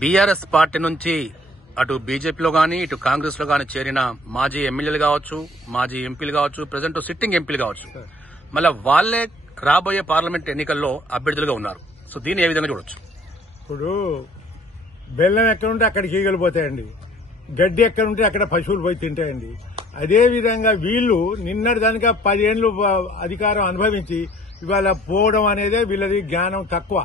BRS party నుంచి అటు బీజేపీలో గానీ ఇటు కాంగ్రెస్ లో గానీ చేరిన మాజీ ఎమ్మెల్యేలు కావచ్చు, మాజీ ఎంపీలు కావచ్చు, ప్రజెంట్ సిట్టింగ్ ఎంపీలు కావచ్చు, మళ్ళీ వాళ్లే రాబోయే పార్లమెంట్ ఎన్నికల్లో అభ్యర్థులుగా ఉన్నారు. సో దీన్ని ఏ విధంగా చూడొచ్చు? ఇప్పుడు బెల్లం ఎక్కడుంటే అక్కడికి ఈగలు పోతాయండి, గడ్డి ఎక్కడుంటే అక్కడ పశువులు పోయి తింటాయండి. అదేవిధంగా వీళ్లు నిన్నటి దానిక 10 ఏళ్లు అధికారం అనుభవించి ఇవాళ పోవడం అనేదే వీళ్ళది జ్ఞానం తక్కువ.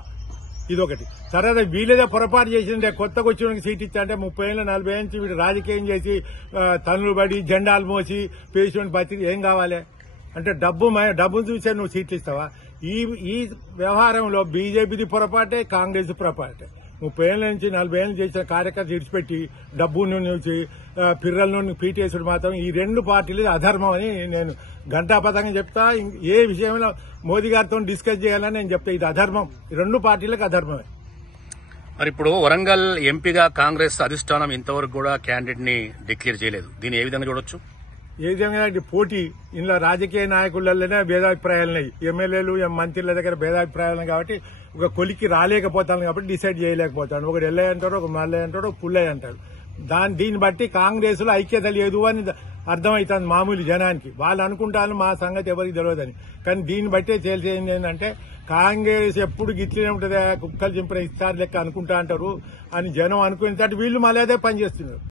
ఇదొకటి. తర్వాత వీళ్ళేదో పొరపాటు చేసిందే, కొత్తగా వచ్చిన సీట్ ఇచ్చా అంటే 30 ఏళ్ళు 40 ఏళ్ళ నుంచి వీడు రాజకీయం చేసి తన్నులు పడి జెండాలు మోసి పేషెంట్ బతి ఏం కావాలి అంటే డబ్బును చూసే నువ్వు సీట్లు ఇస్తావా? ఈ వ్యవహారంలో బీజేపీది పొరపాటే, కాంగ్రెస్ పొరపాటే. 30 ఏళ్ల నుంచి 40 ఏళ్ళు చేసిన కార్యకర్త విడిచిపెట్టి డబ్బును నుంచి పిర్రలను పీటేసుడు మాత్రం ఈ రెండు పార్టీలు అధర్మం అని నేను ఘంటాపథంగా చెప్తా. ఏ విషయంలో మోదీ గారితో డిస్కస్ చేయాలని నేను చెప్తా, ఇది అధర్మం, ఈ రెండు పార్టీలకు అధర్మమే. మరి ఇప్పుడు వరంగల్ ఎంపీగా కాంగ్రెస్ అధిష్టానం ఇంతవరకు కూడా క్యాండిడేట్ ని డిక్లేర్ చేయలేదు. దీన్ని ఏ విధంగా చూడొచ్చు? ఏ విధంగా పోటీ ఇందులో రాజకీయ నాయకులలోనే భేదాభిప్రాయాలున్నాయి, ఎమ్మెల్యేలు మంత్రుల దగ్గర భేదాభిప్రాయాలు కాబట్టి ఒక కొలికి రాలేకపోతాను కాబట్టి డిసైడ్ చేయలేకపోతాను. ఒకటి ఎల్లయ్య అంటాడు, ఒక మల్లయ్య అంటాడు, ఒక పుల్లయ్య అంటాడు. దీన్ని బట్టి కాంగ్రెస్ లో ఐక్యత లేదు అని అర్థమవుతుంది మామూలు జనానికి. వాళ్ళు అనుకుంటారు మా సంగతి ఎవరికి తెలియదని, కానీ దీన్ని బట్టే తేల్చేయింది ఏంటంటే కాంగ్రెస్ ఎప్పుడు గిట్లనే ఉంటుంది, కుక్కలు చింపిన ఇస్తారు లెక్క అనుకుంటా అంటారు అని జనం అనుకునేటట్టు వీళ్ళు మళ్ళీ అదే పనిచేస్తున్నారు.